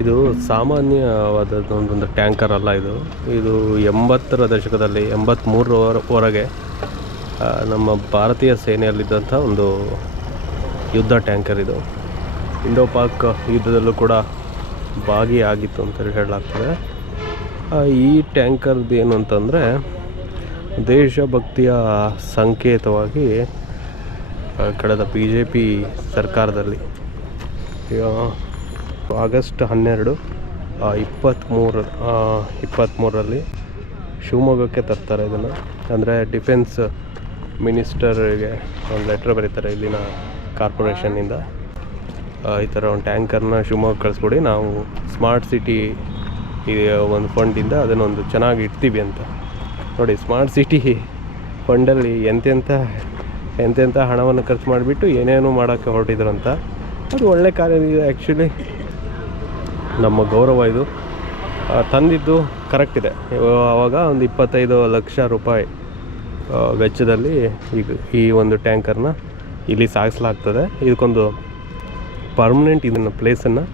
ಇದು ಸಾಮಾನ್ಯವಾದದ್ದು ಒಂದೊಂದು ಟ್ಯಾಂಕರ್ ಅಲ್ಲ ಇದು. ಇದು ಎಂಬತ್ತರ ದಶಕದಲ್ಲಿ ಎಂಬತ್ತ್ಮೂರರ ಹೊರಗೆ ನಮ್ಮ ಭಾರತೀಯ ಸೇನೆಯಲ್ಲಿದ್ದಂಥ ಒಂದು ಯುದ್ಧ ಟ್ಯಾಂಕರ್ ಇದು. ಇಂಡೋ ಪಾಕ್ ಯುದ್ಧದಲ್ಲೂ ಕೂಡ ಭಾಗಿಯಾಗಿತ್ತು ಅಂತ ಹೇಳಲಾಗ್ತದೆ. ಈ ಟ್ಯಾಂಕರ್ದು ಏನು ಅಂತಂದರೆ, ದೇಶಭಕ್ತಿಯ ಸಂಕೇತವಾಗಿ ಕಳೆದ ಬಿ ಜೆ ಪಿ ಸರ್ಕಾರದಲ್ಲಿ ಆಗಸ್ಟ್ ಹನ್ನೆರಡು ಇಪ್ಪತ್ತ್ಮೂರು ಇಪ್ಪತ್ತ್ಮೂರರಲ್ಲಿ ಶಿವಮೊಗ್ಗಕ್ಕೆ ತರ್ತಾರೆ ಇದನ್ನು. ಅಂದರೆ ಡಿಫೆನ್ಸ್ ಮಿನಿಸ್ಟರ್ಗೆ ಒಂದು ಲೆಟ್ರ್ ಬರೀತಾರೆ ಇಲ್ಲಿನ ಕಾರ್ಪೊರೇಷನ್ನಿಂದ ಈ ಥರ ಒಂದು ಟ್ಯಾಂಕರ್ನ ಶಿವಮೊಗ್ಗ ಕಳಿಸ್ಕೊಡಿ, ನಾವು ಸ್ಮಾರ್ಟ್ ಸಿಟಿ ಒಂದು ಫಂಡಿಂದ ಅದನ್ನೊಂದು ಚೆನ್ನಾಗಿ ಇಡ್ತೀವಿ ಅಂತ. ನೋಡಿ ಸ್ಮಾರ್ಟ್ ಸಿಟಿ ಫಂಡಲ್ಲಿ ಎಂತೆಂಥ ಎಂತೆಂಥ ಹಣವನ್ನು ಖರ್ಚು ಮಾಡಿಬಿಟ್ಟು ಏನೇನು ಮಾಡೋಕ್ಕೆ ಹೊರಟಿದ್ರು ಅಂತ. ಅದು ಒಳ್ಳೆ ಕಾರ್ಯ ಆ್ಯಕ್ಚುಲಿ ನಮ್ಮ ಗೌರವ ಇದು. ತಂದಿದ್ದು ಕರೆಕ್ಟ್ ಇದೆ. ಆವಾಗ ಒಂದು ಇಪ್ಪತ್ತೈದು ಲಕ್ಷ ರೂಪಾಯಿ ವೆಚ್ಚದಲ್ಲಿ ಈಗ ಈ ಒಂದು ಟ್ಯಾಂಕರ್ನ ಇಲ್ಲಿ ಸಾಗಿಸಲಾಗ್ತದೆ. ಇದಕ್ಕೊಂದು ಪರ್ಮನೆಂಟ್ ಇದನ್ನು ಪ್ಲೇಸನ್ನು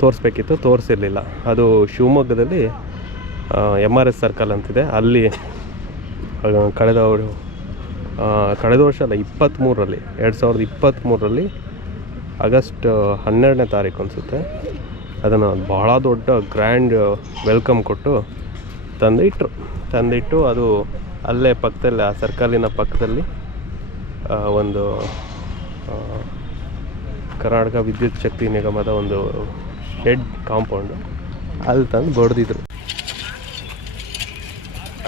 ತೋರಿಸ್ಬೇಕಿತ್ತು. ತೋರಿಸಿರಲಿಲ್ಲ. ಅದು ಶಿವಮೊಗ್ಗದಲ್ಲಿ ಎಂ ಆರ್ ಎಸ್ ಸರ್ಕಲ್ ಅಂತಿದೆ. ಅಲ್ಲಿ ಕಳೆದ ಕಳೆದ ವರ್ಷ ಅಲ್ಲ ಇಪ್ಪತ್ತ್ಮೂರರಲ್ಲಿ ಎರಡು ಸಾವಿರದ ಇಪ್ಪತ್ತ್ಮೂರರಲ್ಲಿ ಆಗಸ್ಟ್ ಹನ್ನೆರಡನೇ ತಾರೀಕು ಅನಿಸುತ್ತೆ. ಅದನ್ನು ಭಾಳ ದೊಡ್ಡ ಗ್ರ್ಯಾಂಡ್ ವೆಲ್ಕಮ್ ಕೊಟ್ಟು ತಂದಿಟ್ಟರು ತಂದಿಟ್ಟು ಅದು ಅಲ್ಲೇ ಪಕ್ಕದಲ್ಲಿ, ಆ ಸರ್ಕಲಿನ ಪಕ್ಕದಲ್ಲಿ ಒಂದು ಕರ್ನಾಟಕ ವಿದ್ಯುತ್ ಶಕ್ತಿ ನಿಗಮದ ಒಂದು ಶೆಡ್ ಕಾಂಪೌಂಡು ಅಲ್ಲಿ ತಂದು ಬಡ್ದಿದ್ರು.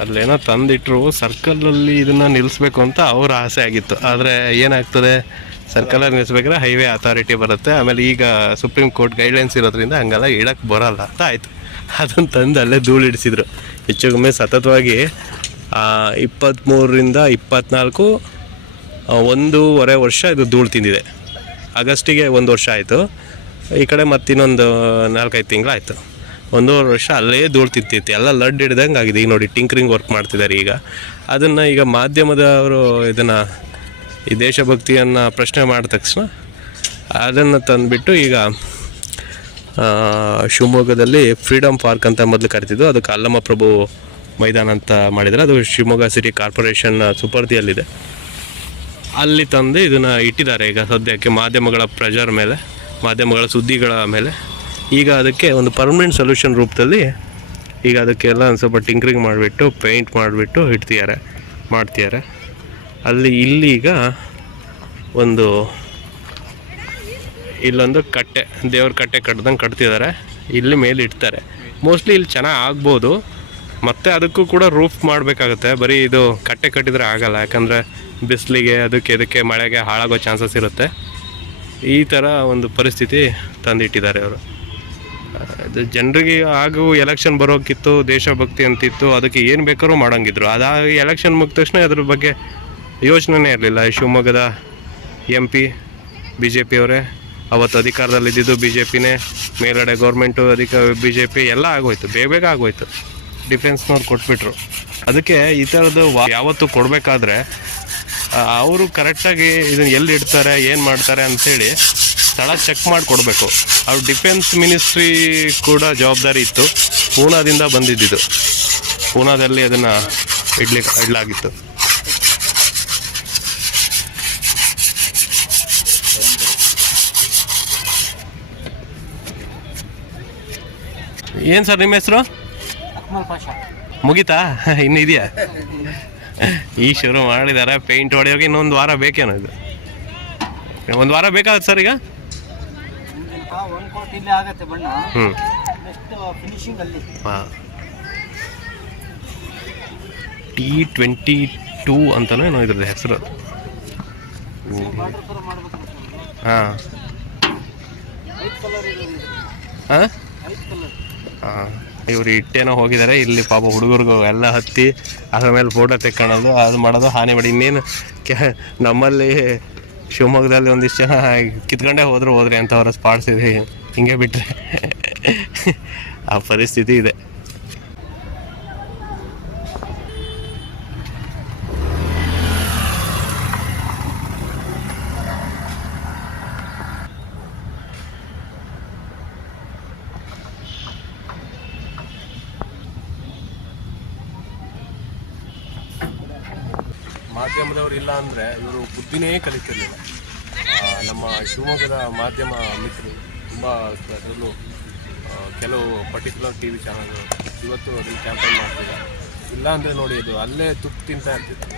ಅಲ್ಲೇನೋ ತಂದಿಟ್ಟರು ಸರ್ಕಲಲ್ಲಿ ಇದನ್ನು ನಿಲ್ಲಿಸ್ಬೇಕು ಅಂತ ಅವ್ರ ಆಸೆ ಆಗಿತ್ತು. ಆದರೆ ಏನಾಗ್ತದೆ? ಸರ್ಕಲಲ್ಲಿ ನಿಲ್ಲಿಸ್ಬೇಕಾದ್ರೆ ಹೈವೇ ಅಥಾರಿಟಿ ಬರುತ್ತೆ. ಆಮೇಲೆ ಈಗ ಸುಪ್ರೀಂ ಕೋರ್ಟ್ ಗೈಡ್ಲೈನ್ಸ್ ಇರೋದ್ರಿಂದ ಹಂಗೆಲ್ಲ ಇಡಕ್ಕೆ ಬರಲ್ಲ ಅಂತ ಆಯಿತು. ಅದನ್ನು ತಂದು ಅಲ್ಲೇ ಧೂಳು ಇಡಿಸಿದ್ರು. ಹೆಚ್ಚು ಕಮ್ಮಿ ಸತತವಾಗಿ ಇಪ್ಪತ್ತ್ಮೂರರಿಂದ ಇಪ್ಪತ್ತ್ನಾಲ್ಕು ಒಂದೂವರೆ ವರ್ಷ ಇದು ಧೂಳು ತಿಂದಿದೆ. ಆಗಸ್ಟಿಗೆ ಒಂದು ವರ್ಷ ಆಯಿತು. ಈ ಕಡೆ ಮತ್ತಿನ್ನೊಂದು ನಾಲ್ಕೈದು ತಿಂಗಳಾಯಿತು ಒಂದೂವರೆ ವರ್ಷ ಅಲ್ಲೇ ಧೂಳು ತಿಂತಿತ್ತು. ಎಲ್ಲ ಲಡ್ ಹಿಡ್ದಂಗೆ ಆಗಿದೆ ಈಗ ನೋಡಿ, ಟಿಂಕ್ರಿಂಗ್ ವರ್ಕ್ ಮಾಡ್ತಿದ್ದಾರೆ ಈಗ. ಅದನ್ನು ಈಗ ಮಾಧ್ಯಮದವರು ಇದನ್ನು ಈ ದೇಶಭಕ್ತಿಯನ್ನು ಪ್ರಶ್ನೆ ಮಾಡಿದ ತಕ್ಷಣ ಅದನ್ನು ತಂದುಬಿಟ್ಟು ಈಗ ಶಿವಮೊಗ್ಗದಲ್ಲಿ ಫ್ರೀಡಮ್ ಪಾರ್ಕ್ ಅಂತ ಮೊದಲು ಕರಿತಿದ್ದು ಅದಕ್ಕೆ ಅಲ್ಲಮ್ಮ ಪ್ರಭು ಮೈದಾನ ಅಂತ ಮಾಡಿದ್ರು. ಅದು ಶಿವಮೊಗ್ಗ ಸಿಟಿ ಕಾರ್ಪೊರೇಷನ್ ಸುಪರ್ದಿಯಲ್ಲಿದೆ. ಅಲ್ಲಿ ತಂದು ಇದನ್ನು ಇಟ್ಟಿದ್ದಾರೆ ಈಗ ಸದ್ಯಕ್ಕೆ ಮಾಧ್ಯಮಗಳ ಪ್ರೆಷರ್ ಮೇಲೆ, ಮಾಧ್ಯಮಗಳ ಸುದ್ದಿಗಳ ಮೇಲೆ. ಈಗ ಅದಕ್ಕೆ ಒಂದು ಪರ್ಮನೆಂಟ್ ಸೊಲ್ಯೂಷನ್ ರೂಪದಲ್ಲಿ ಈಗ ಅದಕ್ಕೆಲ್ಲ ಒಂದು ಸ್ವಲ್ಪ ಟಿಂಕ್ರಿಂಗ್ ಮಾಡಿಬಿಟ್ಟು ಪೇಂಟ್ ಮಾಡಿಬಿಟ್ಟು ಇಡ್ತಿದ್ದಾರೆ, ಮಾಡ್ತಿದ್ದಾರೆ. ಅಲ್ಲಿ ಇಲ್ಲಿಗ ಒಂದು ಇಲ್ಲೊಂದು ಕಟ್ಟೆ, ದೇವ್ರ ಕಟ್ಟೆ ಕಟ್ದಂಗೆ ಕಟ್ತಿದ್ದಾರೆ ಇಲ್ಲಿ ಮೇಲೆ ಇಡ್ತಾರೆ. ಮೋಸ್ಟ್ಲಿ ಇಲ್ಲಿ ಚೆನ್ನಾಗಿ ಆಗ್ಬೋದು. ಮತ್ತೆ ಅದಕ್ಕೂ ಕೂಡ ರೂಫ್ ಮಾಡಬೇಕಾಗುತ್ತೆ. ಬರೀ ಇದು ಕಟ್ಟೆ ಕಟ್ಟಿದರೆ ಆಗಲ್ಲ. ಯಾಕಂದರೆ ಬಿಸಿಲಿಗೆ, ಅದಕ್ಕೆ ಇದಕ್ಕೆ ಮಳೆಗೆ ಹಾಳಾಗೋ ಚಾನ್ಸಸ್ ಇರುತ್ತೆ. ಈ ಥರ ಒಂದು ಪರಿಸ್ಥಿತಿ ತಂದಿಟ್ಟಿದ್ದಾರೆ ಅವರು. ಇದು ಜನರಿಗೆ ಹಾಗೂ ಎಲೆಕ್ಷನ್ ಬರೋಕ್ಕಿತ್ತು, ದೇಶಭಕ್ತಿ ಅಂತಿತ್ತು, ಅದಕ್ಕೆ ಏನು ಬೇಕಾದ್ರೂ ಮಾಡೋಂಗಿದ್ರು. ಅದಾಗಿ ಎಲೆಕ್ಷನ್ ಮುಗಿದ ತಕ್ಷಣ ಅದ್ರ ಬಗ್ಗೆ ಯೋಚನೆನೇ ಇರಲಿಲ್ಲ. ಶಿವಮೊಗ್ಗದ ಎಂ ಪಿ ಬಿ ಜೆ ಪಿಯವರೇ ಅವತ್ತು ಅಧಿಕಾರದಲ್ಲಿದ್ದಿದ್ದು ಬಿ ಜೆ ಪಿನೇ ಮೇಲ್ಗಡೆ ಗೌರ್ಮೆಂಟು ಅಧಿಕ ಬಿ ಜೆ ಪಿ ಎಲ್ಲ ಆಗೋಯ್ತು. ಬೇಗ ಬೇಗ ಆಗೋಯ್ತು. ಡಿಫೆನ್ಸ್ನವ್ರು ಕೊಟ್ಬಿಟ್ರು. ಅದಕ್ಕೆ ಈ ಥರದ್ದು ಯಾವತ್ತು ಕೊಡಬೇಕಾದ್ರೆ ಅವರು ಕರೆಕ್ಟಾಗಿ ಇದನ್ನು ಎಲ್ಲಿ ಇಡ್ತಾರೆ, ಏನು ಮಾಡ್ತಾರೆ ಅಂಥೇಳಿ ಸ್ಥಳ ಚೆಕ್ ಮಾಡಿ ಕೊಡಬೇಕು. ಅವ್ರು ಡಿಫೆನ್ಸ್ ಮಿನಿಸ್ಟ್ರಿ ಕೂಡ ಜವಾಬ್ದಾರಿ ಇತ್ತು. ಪೂನಾದಿಂದ ಬಂದಿದ್ದಿದ್ದು. ಪೂನಾದಲ್ಲಿ ಅದನ್ನು ಇಡ್ಲಿಕ್ಕೆ ಇಡಲಾಗಿತ್ತು. ಏನು ಸರ್ ನಿಮ್ಮ ಹೆಸರು? ಮುಗೀತಾ? ಇನ್ನು ಇದೆಯಾ ಈ ಶುರು ಮಾಡಿದ್ದಾರೆ ಪೇಂಟ್ ಹೊಡೆಯೋಕೆ ಇನ್ನೊಂದು ವಾರ ಬೇಕೇನೋ ಇದು? ಒಂದು ವಾರ ಬೇಕಾಗುತ್ತೆ ಸರ್ ಈಗ? ಹ್ಞೂ ಹಾಂ. ಟಿ ಟ್ವೆಂಟಿ ಟೂ ಅಂತಲೂ ಏನೋ ಇದ್ರದ್ದು ಹೆಸರು. ಹಾಂ. ಹಾಂ? ಇವ್ರು ಇಟ್ಟೇನೋ ಹೋಗಿದ್ದಾರೆ ಇಲ್ಲಿ ಪಾಪ ಹುಡುಗರಿಗೂ ಎಲ್ಲ ಹತ್ತಿ ಅದ್ರ ಮೇಲೆ ಫೋಟೋ ತೆಕ್ಕೊಳ್ಳೋದು ಅದು ಮಾಡೋದು ಹಾನಿ ಮಾಡಿ. ಇನ್ನೇನು ಕೆ, ನಮ್ಮಲ್ಲಿ ಶಿವಮೊಗ್ಗದಲ್ಲಿ ಒಂದಿಷ್ಟು ಜನ ಕಿತ್ಕೊಂಡೇ ಹೋದ್ರು ಹೋದ್ರೆ ಅವರ ಸ್ಪಾಟ್ಸ್ ಇದೆ. ಹಿಂಗೆ ಬಿಟ್ಟರೆ ಆ ಪರಿಸ್ಥಿತಿ ಇದೆ. ಮಾಧ್ಯಮದವರು ಇಲ್ಲ ಅಂದರೆ ಇವರು ಬುದ್ಧಿನೇ ಕಲಿತಿರಲಿಲ್ಲ. ನಮ್ಮ ಶಿವಮೊಗ್ಗದ ಮಾಧ್ಯಮ ಮಿತ್ರರು ತುಂಬ ಅದರಲ್ಲೂ ಕೆಲವು ಪರ್ಟಿಕ್ಯುಲರ್ ಟಿ ವಿ ಚಾನಲ್ಗಳು ಇವತ್ತು ಅದನ್ನು ಕ್ಯಾಂಪೇನ್ ಮಾಡ್ತಿದ್ದಾರೆ. ಇಲ್ಲ ಅಂದರೆ ನೋಡಿ ಇದು ಅಲ್ಲೇ ತುಪ್ಪ ತಿಂತಾ ಇರ್ತಿತ್ತು.